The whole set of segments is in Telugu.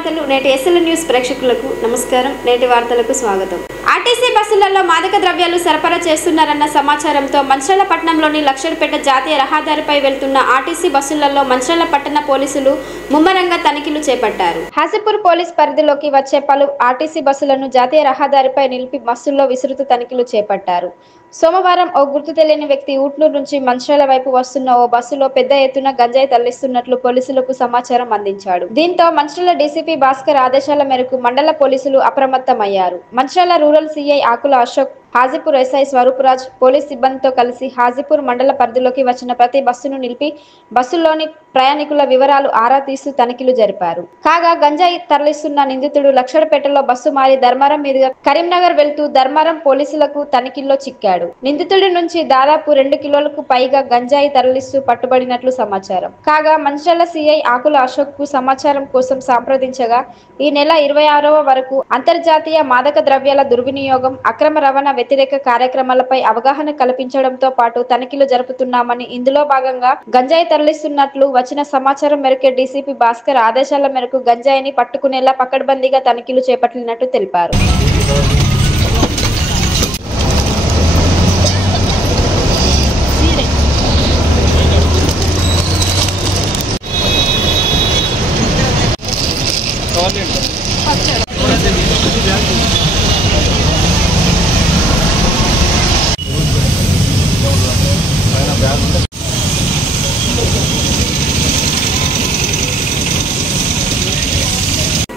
వార్తలు నేటి ఎస్ఎల్ న్యూస్ ప్రేక్షకులకు నమస్కారం. నేటి వార్తలకు స్వాగతం. ఆర్టీసీ బస్సులలో మాదక ద్రవ్యాలు సరఫరా చేస్తున్నారన్న సమాచారంతో మంచిర్యాల పట్టణంలోని లక్షర్పేట జాతీయ రహదారిపై వెళ్తున్న ఆర్టీసీ బస్సులలో మంచిర్యాల పట్టణ పోలీసులు ముమ్మరంగా తనిఖీలు చేపట్టారు. హాజీపూర్ పోలీస్ పరిధిలోకి వచ్చే పలు ఆర్టీసీ బస్సులను జాతీయ రహదారిపై నిలిపి బస్సుల్లో విస్తృత తనిఖీలు చేపట్టారు. సోమవారం ఓ గుర్తు తెలియని వ్యక్తి ఊట్లూరు నుంచి మంచిర్యాల వైపు వస్తున్న ఓ బస్సులో పెద్ద ఎత్తున గంజాయి తరలిస్తున్నట్లు పోలీసులకు సమాచారం అందించాడు. దీంతో మంచిర్యాల డీసీపీ భాస్కర్ ఆదేశాల మేరకు మండల పోలీసులు అప్రమత్తమయ్యారు. మంచిర్యాల రూరల్ సీఐ ఆకుల అశోక్, హాజీపూర్ ఎస్ఐ స్వరూపురాజ్ పోలీస్ సిబ్బందితో కలిసి హాజీపూర్ మండల పరిధిలోకి వచ్చిన ప్రతి బస్సును నిలిపి బస్సుల్లోని ప్రయాణికుల వివరాలు ఆరా తీస్తూ తనిఖీలు జరిపారు. కాగా గంజాయి తరలిస్తున్న నిందితుడు లక్షర్పేటలో బస్సు మారి ధర్మారం మీదుగా కరీంనగర్ వెళ్తూ ధర్మారం పోలీసులకు తనిఖీల్లో చిక్కాడు. నిందితుడి నుంచి దాదాపు 2 కిలోలకు పైగా గంజాయి తరలిస్తూ పట్టుబడినట్లు సమాచారం. కాగా మంచిర్యాల సీఐ ఆకుల అశోక్ కు సమాచారం కోసం సంప్రదించగా ఈ నెల 26వ వరకు అంతర్జాతీయ మాదక ద్రవ్యాల దుర్వినియోగం, అక్రమ రవాణా వ్యతిరేక కార్యక్రమాలపై అవగాహన కల్పించడంతో పాటు తనిఖీలు జరుపుతున్నామని, ఇందులో భాగంగా గంజాయి తరలిస్తున్నట్లు వచ్చిన సమాచారం మేరకు డీసీపీ భాస్కర్ ఆదేశాల మేరకు గంజాయిని పట్టుకునేలా పకడ్బందీగా తనిఖీలు చేపట్టినట్టు తెలిపారు.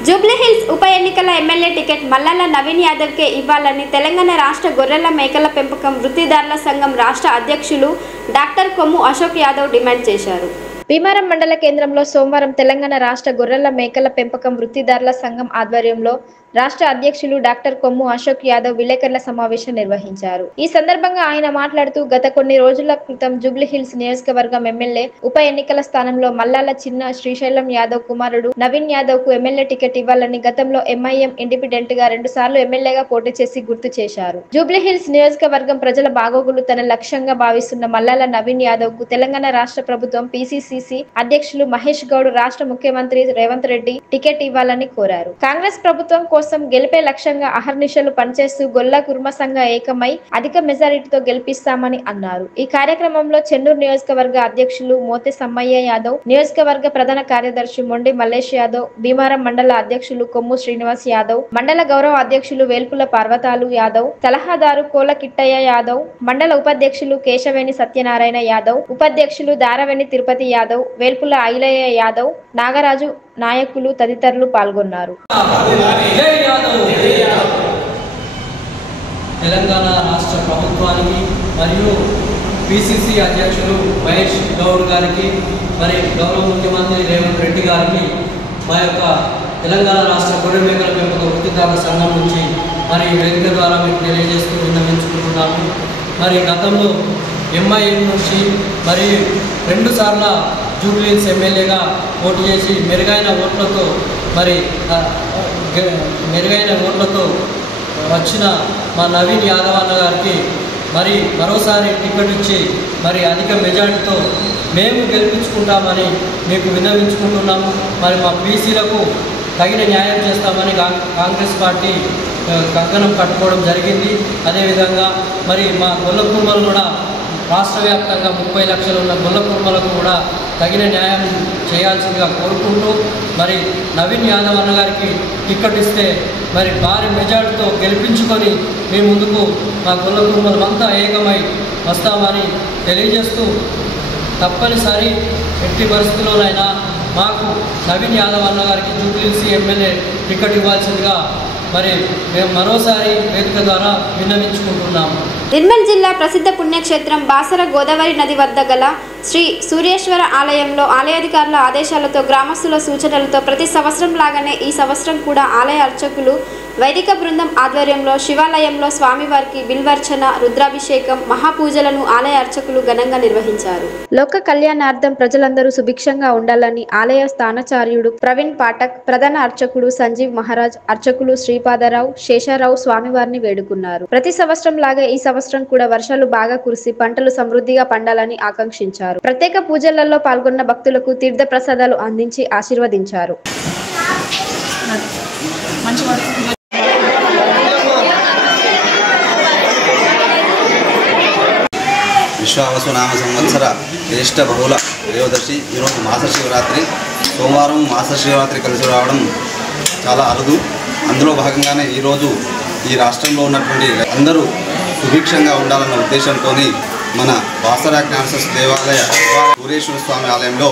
జూబ్లీహిల్స్ ఉప ఎన్నికల ఎమ్మెల్యే టికెట్ మల్లాల నవీన్ యాదవ్కే ఇవ్వాలని తెలంగాణ రాష్ట్ర గొర్రెల మేకల పెంపకం వృత్తిదారుల సంఘం రాష్ట్ర అధ్యక్షులు డాక్టర్ కొమ్ము అశోక్ యాదవ్ డిమాండ్ చేశారు. భీమారం మండల కేంద్రంలో సోమవారం తెలంగాణ రాష్ట్ర గొర్రెల మేకల పెంపకం వృత్తిదారుల సంఘం ఆధ్వర్యంలో రాష్ట్ర అధ్యక్షులు డాక్టర్ కొమ్ము అశోక్ యాదవ్ విలేకరుల సమావేశం నిర్వహించారు. ఈ సందర్భంగా ఆయన మాట్లాడుతూ గత కొన్ని రోజుల క్రితం జూబ్లీహిల్స్ నియోజకవర్గం ఎమ్మెల్యే ఉప ఎన్నికల స్థానంలో మల్లాల చిన్న శ్రీశైలం యాదవ్ కుమారుడు నవీన్ యాదవ్ కు ఎమ్మెల్యే టికెట్ ఇవ్వాలని గతంలో ఎంఐఎం ఇండిపెండెంట్ గా 2 సార్లు ఎమ్మెల్యేగా పోటీ చేసి గుర్తు చేశారు. జూబ్లీహిల్స్ నియోజకవర్గం ప్రజల బాగోగులు తన లక్ష్యంగా భావిస్తున్న మల్లాల నవీన్ యాదవ్ కు తెలంగాణ రాష్ట్ర ప్రభుత్వం పిసిసిసి అధ్యక్షులు మహేష్ గౌడ్, రాష్ట్ర ముఖ్యమంత్రి రేవంత్ రెడ్డి టికెట్ ఇవ్వాలని కోరారు. కాంగ్రెస్ ప్రభుత్వం కోసం గెలిపే లక్ష్యంగా అహర్నిశలు పనిచేస్తూ గొల్ల కుర్మ సంఘ ఏకమై అధిక మెజారిటీతో గెలిపిస్తామని అన్నారు. ఈ కార్యక్రమంలో చెన్నూరు నియోజకవర్గ అధ్యక్షులు మోతే సమ్మయ్య యాదవ్, నియోజకవర్గ ప్రధాన కార్యదర్శి మొండి మల్లేష్ యాదవ్, భీమారం మండల అధ్యక్షులు కొమ్ము శ్రీనివాస్ యాదవ్, మండల గౌరవ అధ్యక్షులు వేల్పుల పర్వతాలు యాదవ్, సలహాదారు కోల కిట్టయ్య యాదవ్, మండల ఉపాధ్యక్షులు కేశవేణి సత్యనారాయణ యాదవ్, ఉపాధ్యక్షులు దారవేణి తిరుపతి యాదవ్, వేల్పుల ఐలయ్య యాదవ్, నాగరాజు నాయకులు తదితరులు పాల్గొన్నారు. తెలంగాణ రాష్ట్ర ప్రభుత్వానికి మరియు పిసిసి అధ్యక్షులు మహేష్ గౌడ్ గారికి, మరి గౌరవ ముఖ్యమంత్రి రేవంత్ రెడ్డి గారికి మా యొక్క తెలంగాణ రాష్ట్ర గొర్రె మేకల పెంపక వృత్తిదారుల సంఘం నుంచి మరి వేదిక ద్వారా మీకు తెలియజేస్తూ విన్నవించుకుంటున్నాము. మరి గతంలో ఎంఐఎం నుంచి మరి 2 సార్ల జూబ్లీహిల్స్ ఎమ్మెల్యేగా పోటీ చేసి మెరుగైన ఓట్లతో వచ్చిన మా నవీన్ యాదవ్ అన్న గారికి మరి మరోసారి టికెట్ ఇచ్చి మరి అధిక మెజార్టీతో మేము గెలిపించుకుంటామని మీకు విన్నవించుకుంటున్నాము. మరి మా బీసీలకు తగిన న్యాయం చేస్తామని కాంగ్రెస్ పార్టీ కంకణం కట్టుకోవడం జరిగింది. అదేవిధంగా మరి మా గొల్ల కుర్మలు కూడా రాష్ట్ర వ్యాప్తంగా 30 లక్షలు ఉన్న గొల్ల కుర్మలకు కూడా తగిన న్యాయం చేయాల్సిందిగా కోరుకుంటూ మరి నవీన్ యాదవ్ అన్న గారికి టికెట్ ఇస్తే మరి భారీ మెజార్టీతో గెలిపించుకొని మీ ముందుకు మా గొల్ల కుర్మలంతా ఏకమై వస్తామని తెలియజేస్తూ తప్పనిసరి ఎట్టి పరిస్థితుల్లోనైనా మాకు నవీన్ యాదవ్ అన్న గారికి జూబ్లీహిల్స్ ఎమ్మెల్యే టికెట్ ఇవ్వాల్సిందిగా మరి మేము మరోసారి వేదిక ద్వారా విన్నవించుకుంటున్నాము. నిర్మల్ జిల్లా ప్రసిద్ధ పుణ్యక్షేత్రం బాసర గోదావరి నది వద్ద గల శ్రీ సూర్యేశ్వర ఆలయంలో ఆలయాధికారుల ఆదేశాలతో గ్రామస్తుల సూచనలతో ప్రతి సంవత్సరం లాగానే ఈ సంవత్సరం కూడా ఆలయ అర్చకులు వైదిక బృందం ఆధ్వర్యంలో శివాలయంలో స్వామివారికి బిల్వర్చన, రుద్రాభిషేకం, మహాపూజలను ఆలయ అర్చకులు ఘనంగా నిర్వహించారు. లోక కళ్యాణార్థం ప్రజలందరూ సుభిక్షంగా ఉండాలని ఆలయ స్థానాచార్యుడు ప్రవీణ్ పాఠక్, ప్రధాన అర్చకుడు సంజీవ్ మహారాజ్, అర్చకులు శ్రీపాదరావు, శేషారావు స్వామివారిని వేడుకున్నారు. ప్రతి సంవత్సరం లాగా ఈ సంవత్సరం కూడా వర్షాలు బాగా కురిసి పంటలు సమృద్ధిగా పండాలని ఆకాంక్షించారు. ప్రత్యేక పూజలలో పాల్గొన్న భక్తులకు తీర్థ ప్రసాదాలు అందించి ఆశీర్వదించారు. విశ్వావసు నామ సంవత్సర జ్యేష్ఠ బహుళ త్రయోదశి ఈరోజు మాస శివరాత్రి. సోమవారం మాస శివరాత్రి కలిసి రావడం చాలా అరుదు. అందులో భాగంగానే ఈరోజు ఈ రాష్ట్రంలో ఉన్నటువంటి అందరూ సుభిక్షంగా ఉండాలన్న ఉద్దేశంతో మన వాసరా జ్ఞానసరస్వతి దేవాలయ సూర్యేశ్వర స్వామి ఆలయంలో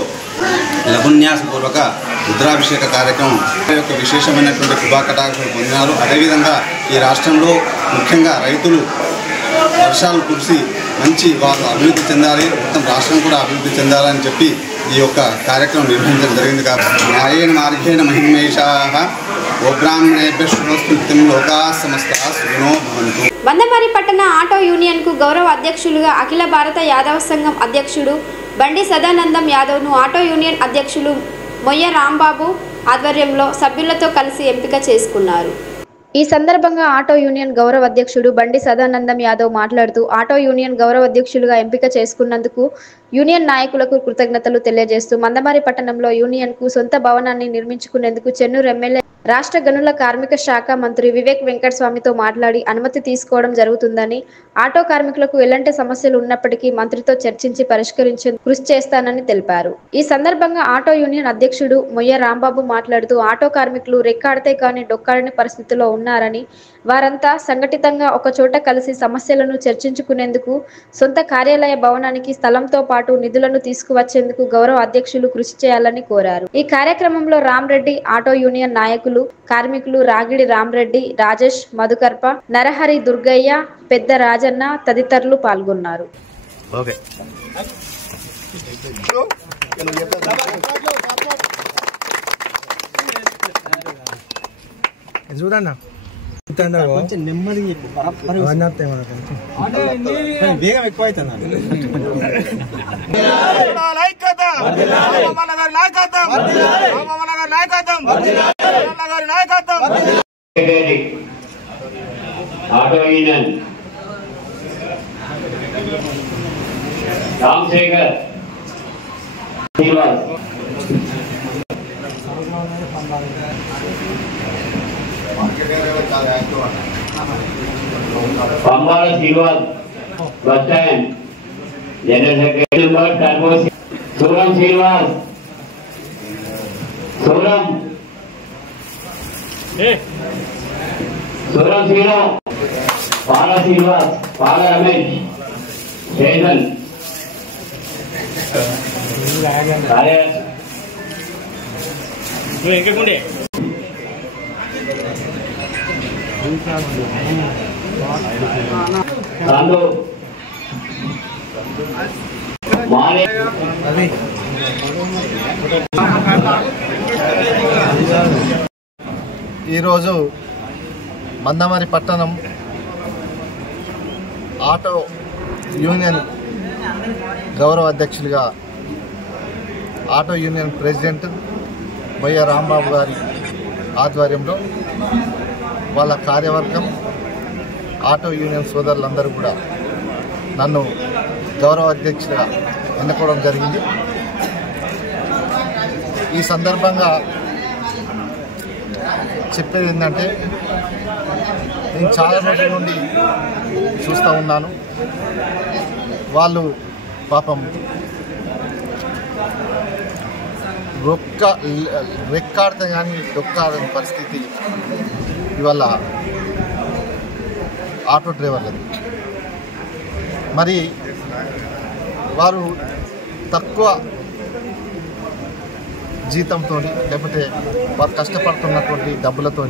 లఘున్యాసపూర్వక రుద్రాభిషేక కార్యక్రమం యొక్క విశేషమైనటువంటి కృపాకటాక్షలు పొందినారు. అదేవిధంగా ఈ రాష్ట్రంలో ముఖ్యంగా రైతులు వర్షాలు కురిసి మంచి వాళ్ళు అభివృద్ధి చెందాలి, మొత్తం రాష్ట్రం కూడా అభివృద్ధి చెందాలని చెప్పి ఈ యొక్క కార్యక్రమం నిర్వహించడం జరిగింది. కాబట్టి న్యాయేన మార్గేణ మహిమేషాః గోబ్రాహ్మణేభ్యః శుభమస్తు నిత్యం లోకాః సమస్తాః సుఖినో భవంతు. మందమరి పట్టణ ఆటో యూనియన్కు గౌరవ అధ్యక్షులుగా అఖిల భారత యాదవ సంఘం అధ్యక్షుడు బండి సదానందం యాదవ్ను ఆటో యూనియన్ అధ్యక్షులు మొయ్య రాంబాబు ఆధ్వర్యంలో సభ్యులతో కలిసి ఎంపిక చేసుకున్నారు. ఈ సందర్భంగా ఆటో యూనియన్ గౌరవ అధ్యక్షుడు బండి సదానందం యాదవ్ మాట్లాడుతూ ఆటో యూనియన్ గౌరవ అధ్యక్షులుగా ఎంపిక చేసుకున్నందుకు యూనియన్ నాయకులకు కృతజ్ఞతలు తెలియజేస్తూ మందమరి పట్టణంలో యూనియన్కు సొంత భవనాన్ని నిర్మించుకునేందుకు చెన్నూరు ఎమ్మెల్యే రాష్ట్ర గనుల కార్మిక శాఖ మంత్రి వివేక్ వెంకటస్వామితో మాట్లాడి అనుమతి తీసుకోవడం జరుగుతుందని, ఆటో కార్మికులకు ఎలాంటి సమస్యలు ఉన్నప్పటికీ మంత్రితో చర్చించి పరిష్కరించేందుకు కృషి చేస్తానని తెలిపారు. ఈ సందర్భంగా ఆటో యూనియన్ అధ్యక్షుడు మొయ్య రాంబాబు మాట్లాడుతూ ఆటో కార్మికులు రెక్కాడితే కానీ డొక్కాడని పరిస్థితిలో ఉన్నారని, వారంతా సంఘటితంగా ఒక చోట కలిసి సమస్యలను చర్చించుకునేందుకు సొంత కార్యాలయ భవనానికి స్థలంతో పాటు నిధులను తీసుకువచ్చేందుకు గౌరవ అధ్యక్షులు కృషి చేయాలని కోరారు. ఈ కార్యక్రమంలో రామ్రెడ్డి, ఆటో యూనియన్ నాయకులు, కార్మికులు రాగిడి రామ్రెడ్డి, రాజేష్, మధుకర్ప, నరహరి, దుర్గయ్య, పెద్ద రాజన్న తదితరులు పాల్గొన్నారు. కొంచెం నెమ్మది వేగం ఎక్కువ అవుతుంది. Auto union Ramashekhar Srinivas, Pambala Srinivas bus stand general secretary number టర్బో సూరం శ్రీనివాస్, సూరం శ్రీరామ్, పాల శ్రీనివాస్, పాల రమేష్, శేషన్ ఈరోజు మందమరి పట్టణం ఆటో యూనియన్ గౌరవ అధ్యక్షులుగా ఆటో యూనియన్ ప్రెసిడెంట్ మొయ్య రాంబాబు గారి ఆధ్వర్యంలో వాళ్ళ కార్యవర్గం, ఆటో యూనియన్ సోదరులందరూ కూడా నన్ను గౌరవ అధ్యక్షుడిగా ఎన్నుకోవడం జరిగింది. ఈ సందర్భంగా చెప్పేది ఏంటంటే, నేను చాలా రోజుల నుండి చూస్తూ ఉన్నాను, వాళ్ళు పాపం రెక్కాడితే కానీ డొక్కాడని పరిస్థితి ఇవాళ ఆటో డ్రైవర్లది. మరి వారు తక్కువ జీతంతో, లేకపోతే వారు కష్టపడుతున్నటువంటి డబ్బులతో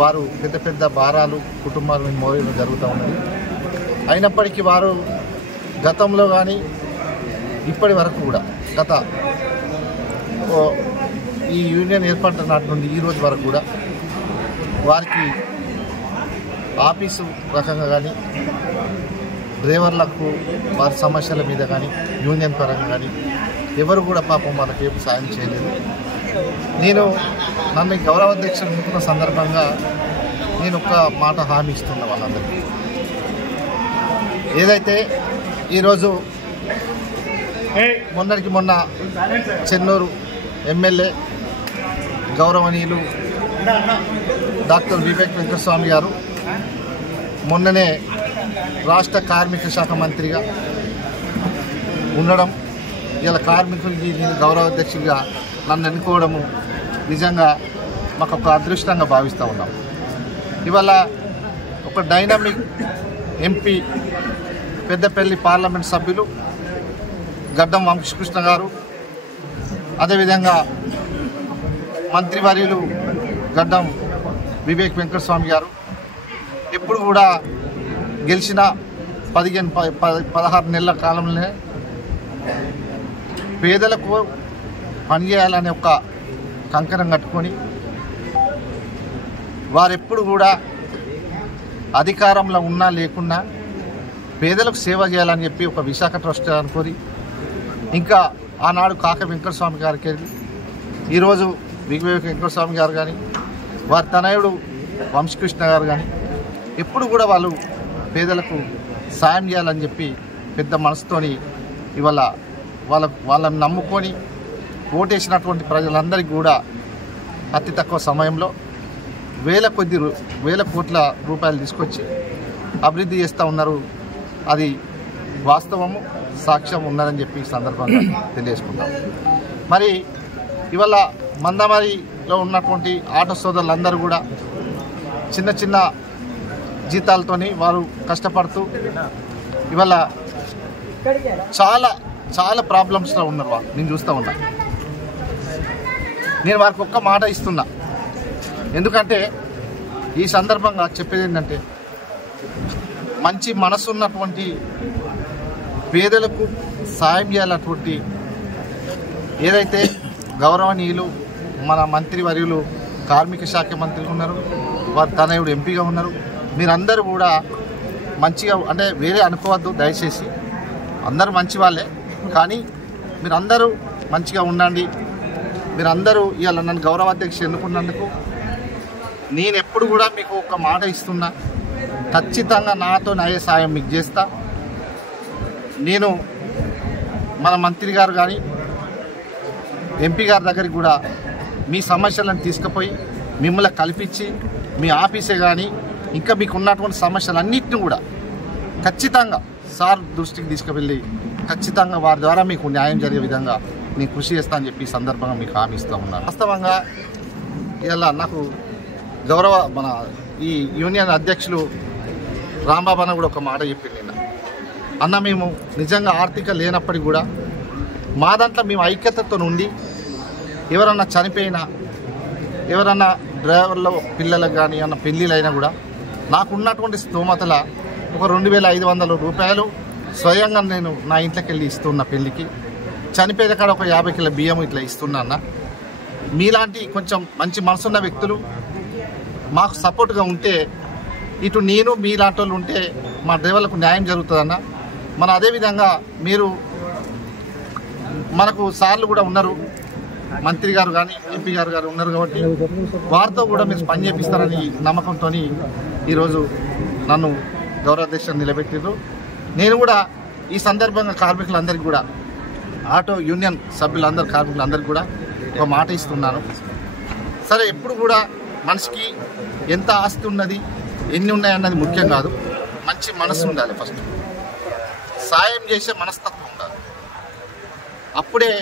వారు పెద్ద పెద్ద భారాలు కుటుంబాలను మోయడం జరుగుతూ ఉన్నది. అయినప్పటికీ వారు గతంలో కానీ ఇప్పటి వరకు కూడా గత ఈ యూనియన్ ఏర్పడిన నాటి నుండి ఈ రోజు వరకు కూడా వారికి ఆఫీసు రకంగా కానీ, డ్రైవర్లకు వారి సమస్యల మీద కానీ, యూనియన్ పరంగా కానీ ఎవరు కూడా పాపం వాళ్ళకి ఏం సాయం చేయలేదు. నన్ను గౌరవ అధ్యక్షులు ఎన్నుకున్న సందర్భంగా నేను ఒక మాట హామీ ఇస్తున్నా వాళ్ళందరికీ. ఏదైతే ఈరోజు మొన్నటికి మొన్న చెన్నూరు ఎమ్మెల్యే గౌరవనీయులు డాక్టర్ వివేక్ వెంకటస్వామి గారు మొన్ననే రాష్ట్ర కార్మిక శాఖ మంత్రిగా ఉండడం, ఇలా కార్మికులకి నేను గౌరవ అధ్యక్షుడిగా నన్ను ఎన్నుకోవడము నిజంగా మాకు ఒక అదృష్టంగా భావిస్తూ ఉన్నాం. ఇవాళ ఒక డైనమిక్ ఎంపీ పెద్దపల్లి పార్లమెంట్ సభ్యులు గడ్డం వంశకృష్ణ గారు, అదేవిధంగా మంత్రివర్యులు గడ్డం వివేక్ వెంకటస్వామి గారు ఎప్పుడు కూడా గెలిచిన 15-16 నెలల కాలంలోనే పేదలకు పనిచేయాలనే ఒక కంకణం కట్టుకొని వారెప్పుడు కూడా అధికారంలో ఉన్నా లేకున్నా పేదలకు సేవ చేయాలని చెప్పి ఒక విశాఖ ట్రస్ట్ అనుకొని ఇంకా ఆనాడు కాక వెంకటస్వామి గారికి వెళ్ళి ఈరోజు వివేక్ వెంకటస్వామి గారు కానీ వారి తనయుడు వంశకృష్ణ గారు కానీ ఎప్పుడు కూడా వాళ్ళు పేదలకు సాయం చేయాలని చెప్పి పెద్ద మనసుతోని ఇవాళ వాళ్ళని నమ్ముకొని ఓటేసినటువంటి ప్రజలందరికీ కూడా అతి తక్కువ సమయంలో వేల కోట్ల రూపాయలు తీసుకొచ్చి అభివృద్ధి చేస్తూ ఉన్నారు. అది వాస్తవము, సాక్ష్యం ఉన్నదని చెప్పి ఈ సందర్భంగా తెలియజేసుకుంటాం. మరి ఇవాళ మందమరిలో ఉన్నటువంటి ఆటో సోదరులందరూ కూడా చిన్న చిన్న జీతాలతోని వారు కష్టపడుతూ ఇవాళ చాలా చాలా ప్రాబ్లమ్స్లో ఉన్నారు. వాళ్ళు నేను చూస్తూ ఉన్నా. నేను వారికి ఒక్క మాట ఇస్తున్నా. ఎందుకంటే ఈ సందర్భంగా చెప్పేది ఏంటంటే మంచి మనసు ఉన్నటువంటి పేదలకు సాయం చేయాలన్నటువంటి ఏదైతే గౌరవనీయులు మన మంత్రివర్యులు కార్మిక శాఖ మంత్రి ఉన్నారు, వారు తనయుడు ఎంపీగా ఉన్నారు. మీరందరూ కూడా మంచిగా అంటే వేరే అనుకోవద్దు దయచేసి, అందరూ మంచి వాళ్ళే, కానీ మీరందరూ మంచిగా ఉండండి. మీరందరూ ఇవాళ నన్ను గౌరవాధ్యక్షుడు ఎన్నుకున్నందుకు నేను ఎప్పుడు కూడా మీకు ఒక మాట ఇస్తున్నా, ఖచ్చితంగా నాతో అయ్యే సాయం మీకు చేస్తా. నేను మన మంత్రి గారు కానీ ఎంపీ గారి దగ్గరికి కూడా మీ సమస్యలను తీసుకుపోయి మిమ్మల్ని కల్పించి మీ ఆఫీసే కానీ ఇంకా మీకు ఉన్నటువంటి సమస్యలన్నింటినీ కూడా ఖచ్చితంగా సార్ దృష్టికి తీసుకువెళ్ళి ఖచ్చితంగా వారి ద్వారా మీకు న్యాయం జరిగే విధంగా నేను కృషి చేస్తానని చెప్పి ఈ సందర్భంగా మీకు హామీ ఇస్తూ ఉన్నాను. వాస్తవంగా ఇలా నాకు గౌరవ మన ఈ యూనియన్ అధ్యక్షులు రాంబాబు అన్న కూడా ఒక మాట చెప్పింది నిన్న. అన్న మేము నిజంగా ఆర్థిక లేనప్పటికీ కూడా మా దాంట్లో మేము ఐక్యతతో ఉండి ఎవరన్నా చనిపోయినా ఎవరన్నా డ్రైవర్ల పిల్లలకు కానీ అన్న పెళ్ళిళ్ళైనా కూడా నాకున్నటువంటి స్తోమతల ఒక 2,500 రూపాయలు స్వయంగా నేను నా ఇంట్లోకి వెళ్ళి ఇస్తున్న పెళ్ళికి, చనిపోయిన కాడ ఒక 50 కిలో బియ్యం ఇట్లా ఇస్తున్నా అన్న. మీలాంటి కొంచెం మంచి మనసున్న వ్యక్తులు మాకు సపోర్ట్గా ఉంటే ఇటు నేను మీలాంటి వాళ్ళు ఉంటే మా డ్రైవర్లకు న్యాయం జరుగుతుందన్న. మన అదేవిధంగా మీరు మనకు సార్లు కూడా ఉన్నారు, మంత్రి గారు కానీ ఎంపీ గారు ఉన్నారు కాబట్టి వారితో కూడా మీరు పని చేపిస్తారని నమ్మకంతో ఈరోజు నన్ను గౌరవాధ్యక్షుడు నిలబెట్టారు. నేను కూడా ఈ సందర్భంగా కార్మికులందరికీ కూడా ఆటో యూనియన్ సభ్యులందరూ కార్మికులందరికీ కూడా ఒక మాట ఇస్తున్నాను. సరే, ఎప్పుడు కూడా మనిషికి ఎంత ఆస్తి ఉన్నది ఎన్ని ఉన్నాయన్నది ముఖ్యం కాదు, మంచి మనసు ఉండాలి. ఫస్ట్ సాయం చేసే మనస్తత్వం ఉండాలి. అప్పుడే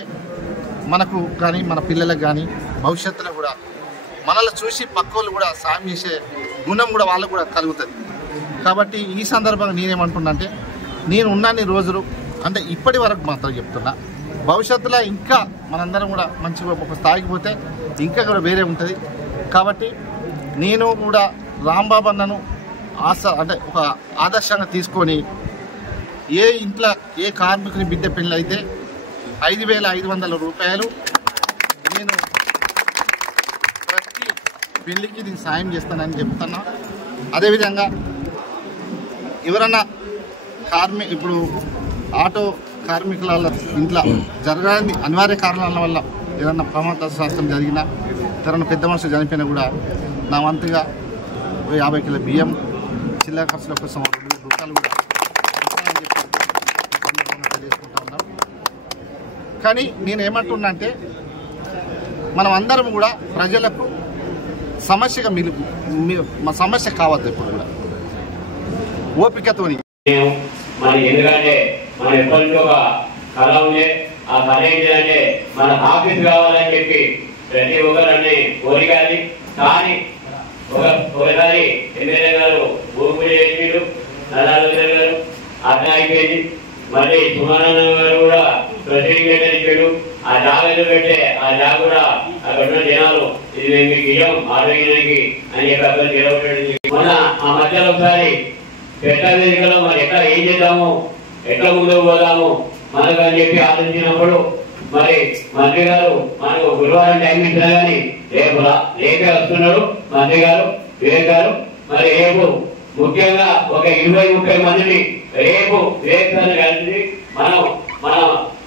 మనకు కానీ మన పిల్లలకు కానీ భవిష్యత్తులో కూడా మనల్ని చూసి పక్కోళ్ళు కూడా సాయం చేసే గుణం కూడా వాళ్ళకు కూడా కలుగుతుంది. కాబట్టి ఈ సందర్భంగా నేనేమంటున్నా అంటే నేను ఉన్నన్ని రోజులు అంటే ఇప్పటి వరకు మాత్రం చెప్తున్నా, భవిష్యత్తులో ఇంకా మనందరం కూడా మంచిగా ఒక స్థాయికి పోతే ఇంకా కూడా వేరే ఉంటుంది. కాబట్టి నేను కూడా రాంబాబు అన్నను అంటే ఒక ఆదర్శంగా తీసుకొని ఏ ఇంట్లో ఏ కార్మికుని బిడ్డ పెళ్ళి అయితే 5,500 రూపాయలు నేను ప్రతి పెళ్ళికి నేను సాయం చేస్తానని చెప్తున్నా. అదేవిధంగా ఎవరన్నా ఇప్పుడు ఆటో కార్మికుల ఇంట్లో జరగని అనివార్య కారణాల వల్ల ఏదన్నా ప్రమాదశాస్త్రం జరిగినా ఎవరైనా పెద్ద మనుషులు చనిపోయినా కూడా నా వంతుగా 50 కిలో బియ్యం చిల్లర ఖర్చుల కోసం 2,000 రూపాయలు కూడా ఇస్తానని చెప్పి తెలియజేసుకుంటా ఉన్నాం. కానీ నేను ఏమంటున్నా అంటే మనం అందరం కూడా ప్రజలకు సమస్యగా మా సమస్య కావద్దు. ఇప్పుడు కూడా ఓపికతోని మరి ఎందుకంటే మనం ఎప్పటి నుంచో ఒక కళ ఉండే ఆ కళ ఏంటంటే మన ఆఫీస్ కావాలని చెప్పి ప్రతి ఒక్కరన్నీ కోరికాలి. కానీ ఒకసారి ఎమ్మెల్యే గారు భూమి చేసిండు, నల్లారెడ్డి గారు అట్లా అయిపోయింది. మళ్ళీ సుమారాయణ గారు కూడా ప్రతినిధి ఇచ్చాడు. ఆ జాగ్రత్త పెట్టే ఆ జాగ కూడా అక్కడ ఉన్న జనాలు ఇది మేము మీకు ఇయ్యం ఆరోగ్యానికి అని చెప్పి అక్కడ నిలబడి మొన్న ఆ మధ్యలో ఒకసారి పెట్ట వేదికలో మరి ఎట్లా ఏం చేద్దాము, ఎట్లా ముందుకు పోదాము మనకు అని చెప్పి ఆలోచించినప్పుడు మరి మంత్రి గారు మనకు గురువారం టైం ఇచ్చినా కానీ రేపే వస్తున్నాడు మంత్రి గారు వివేక్ గారు. మరి రేపు ముఖ్యంగా ఒక 20-30 మందిని రేపు వివేక్ సార్ కలిసి మన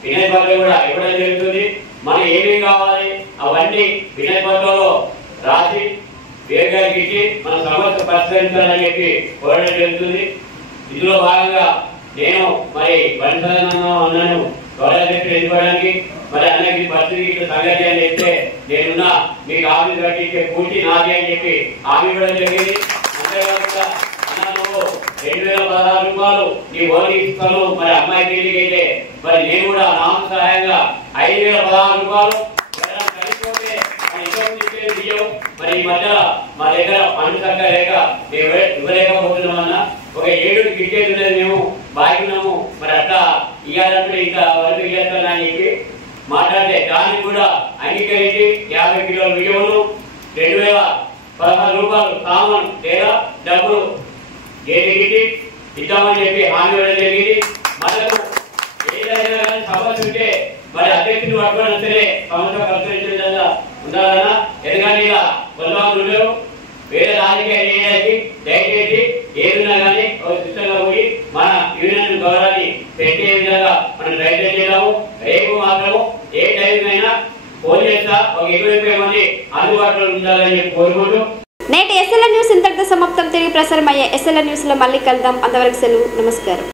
వినయ పత్రం కూడా ఇవ్వడం జరుగుతుంది. మనం ఏమేమి కావాలి అవన్నీ వినయ పత్రంలో రాసి వివేక్ గారికి ఇచ్చి మన సమస్య పరిష్కరించాలని చెప్పి కోరడం జరుగుతుంది. ఇందులో భాగంగా నేను మరి బండిసాధనంగా ఉన్నాను గౌరవ వెళ్ళిపోవడానికి. మరి అన్నకి పరిస్థితి సంగతి అని చెప్తే నేనున్నా మీకు ఆఫీస్ కట్టించే పూర్తి నాది అని చెప్పి హామీ ఇవ్వడం జరిగింది. అంతేకాకుండా అన్న నువ్వు 2016 రూపాయలు నీ ఓడి ఇస్తాను మరి అమ్మాయి పెళ్లికి అయితే మరి నేను కూడా నాకు సహాయంగా 5016 రూపాయలు కలిసిపోతే మరి ఈ మధ్య మా దగ్గర పండు చక్క లేక మేము ఇవ్వలేకపోతున్నామన్నా ఒక 7 కిడ్కేజ్ ఉండేది మేము బాగున్నాము. మరి అట్లా ఇవ్వాలంటే ఇంకా వరకు ఇవ్వాలని చెప్పి మాట్లాడితే దానికి కూడా అంగీకరించి 50 కిలోల బియ్యములు 2016 రూపాయలు సామాన్ లేదా డబ్బులు ఏది ఇద్దామని చెప్పి హామీ ఇవ్వడం జరిగింది. మనకు ఏదైనా కానీ సమస్య ఉంటే మరి అధ్యక్షుడు పట్టుకొని వస్తేనే సమస్య పరిష్కరించే విధంగా ఉండాలన్నా. ఎందుకంటే ఇలా కొంతమంది వేరే రాజకీయ చేయడానికి దయచేసి ఏదున్నా కానీ ఒక సిస్టంగా పోయి మన యూనియన్ గౌరవాన్ని పెట్టే విధంగా మనం ప్రయత్నం చేద్దాము. రేపు మాత్రము ఏ టైం అయినా ఫోన్ చేస్తా ఒక 20 మంది అందుబాటులో ఉండాలని చెప్పి కోరుకుంటూ నేటి ఎస్ఎల్ఎన్ న్యూస్ ఇంతటితో సమాప్తం. తిరిగి ప్రసారమయ్యే ఎస్ఎల్ఎన్ న్యూస్ లో మళ్ళీ కలుద్దాం. అంతవరకు సెలవు. నమస్కారం.